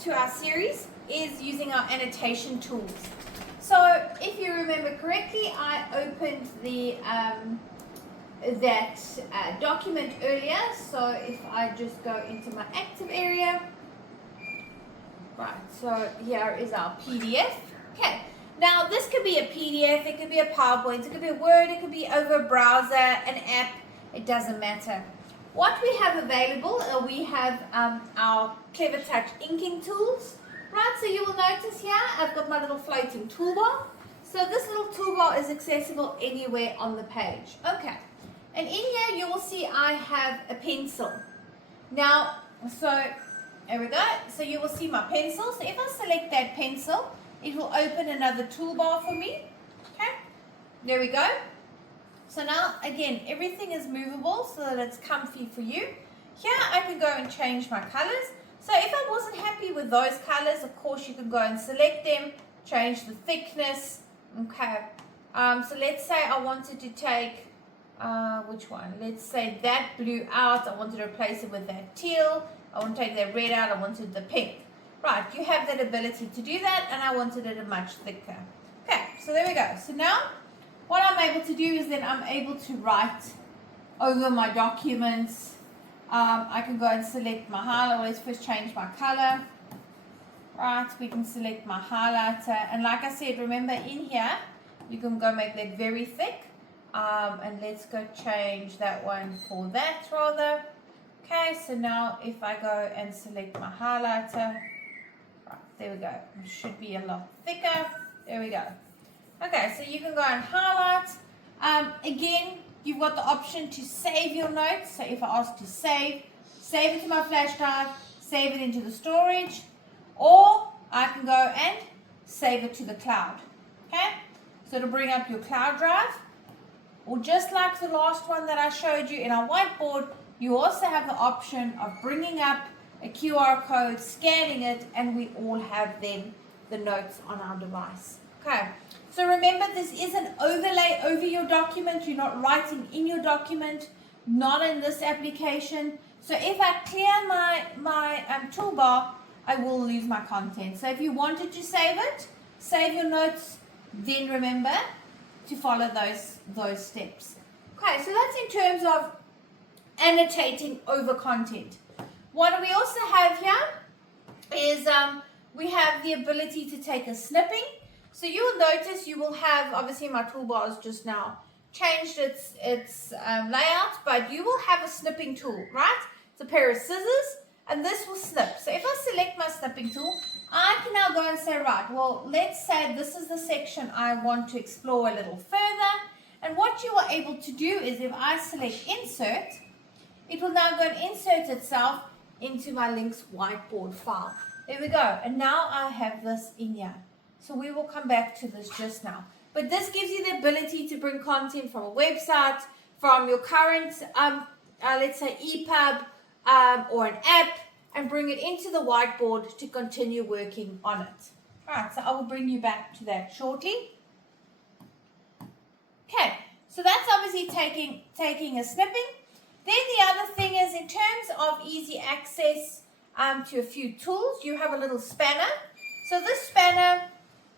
to our series is using our annotation tools. So if you remember correctly, I opened the document earlier. So if I just go into my active area, right, so here is our PDF. Okay, now this could be a PDF, it could be a PowerPoint, it could be a Word, it could be over a browser, an app, it doesn't matter. What we have available, we have our Clevertouch inking tools. Right, so you will notice here, I've got my little floating toolbar. So this little toolbar is accessible anywhere on the page. Okay, and in here you will see I have a pencil. Now, so there we go. So you will see my pencil. So if I select that pencil, it will open another toolbar for me. Okay, there we go. So now, again, everything is movable so that it's comfy for you. Here I can go and change my colors. So if I wasn't happy with those colors, of course you can go and select them, change the thickness. Okay, so let's say I wanted to take, which one? Let's say that blue out. I wanted to replace it with that teal. I want to take that red out. I wanted the pink. Right, you have that ability to do that, and I wanted it a much thicker. Okay, so there we go. So now, what I'm able to do is then I'm able to write over my documents. I can go and select my highlighter. Let's first change my color. Right, we can select my highlighter. And like I said, remember in here, you can go make that very thick. And let's go change that one for that rather. Okay, so now if I go and select my highlighter, right, there we go. It should be a lot thicker. There we go. Okay, so you can go and highlight. Again, you've got the option to save your notes. So if I ask to save it to my flash drive, save it into the storage, or I can go and save it to the cloud. Okay, so it'll bring up your cloud drive, or just like the last one that I showed you in our whiteboard, you also have the option of bringing up a QR code, scanning it, and we all have then the notes on our device. Okay, so remember, this is an overlay over your document. You're not writing in your document, not in this application. So if I clear my toolbar, I will lose my content. So if you wanted to save it, save your notes, then remember to follow those steps. Okay, so that's in terms of annotating over content. What we also have here is we have the ability to take a snipping. So you will notice you will have, obviously my toolbar has just now changed its layout, but you will have a snipping tool, right? It's a pair of scissors, and this will snip. So if I select my snipping tool, I can now go and say, right, well, let's say this is the section I want to explore a little further. And what you are able to do is if I select insert, it will now go and insert itself into my links whiteboard file. There we go. And now I have this in here. So we will come back to this just now. But this gives you the ability to bring content from a website, from your current, let's say EPUB or an app, and bring it into the whiteboard to continue working on it. All right, so I will bring you back to that shortly. Okay, so that's obviously taking a snipping. Then the other thing is, in terms of easy access to a few tools, you have a little spanner. So this spanner,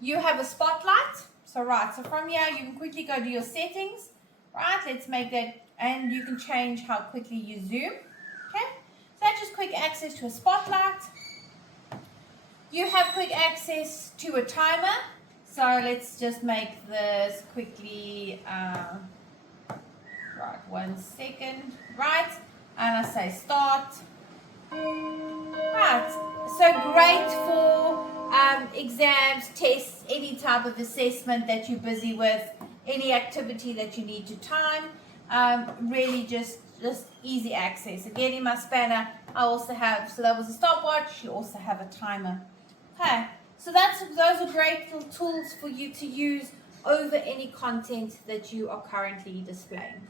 you have a spotlight. So right, so from here you can quickly go to your settings. Right, let's make that, and you can change how quickly you zoom. Okay, so that's just quick access to a spotlight. You have quick access to a timer. So let's just make this quickly, right, 1 second, right, and I say start. Right, so great for exams, tests, any type of assessment that you're busy with, any activity that you need to time, really just easy access. Again, in my spanner, I also have, so that was a stopwatch, you also have a timer. Okay, so those are great little tools for you to use over any content that you are currently displaying.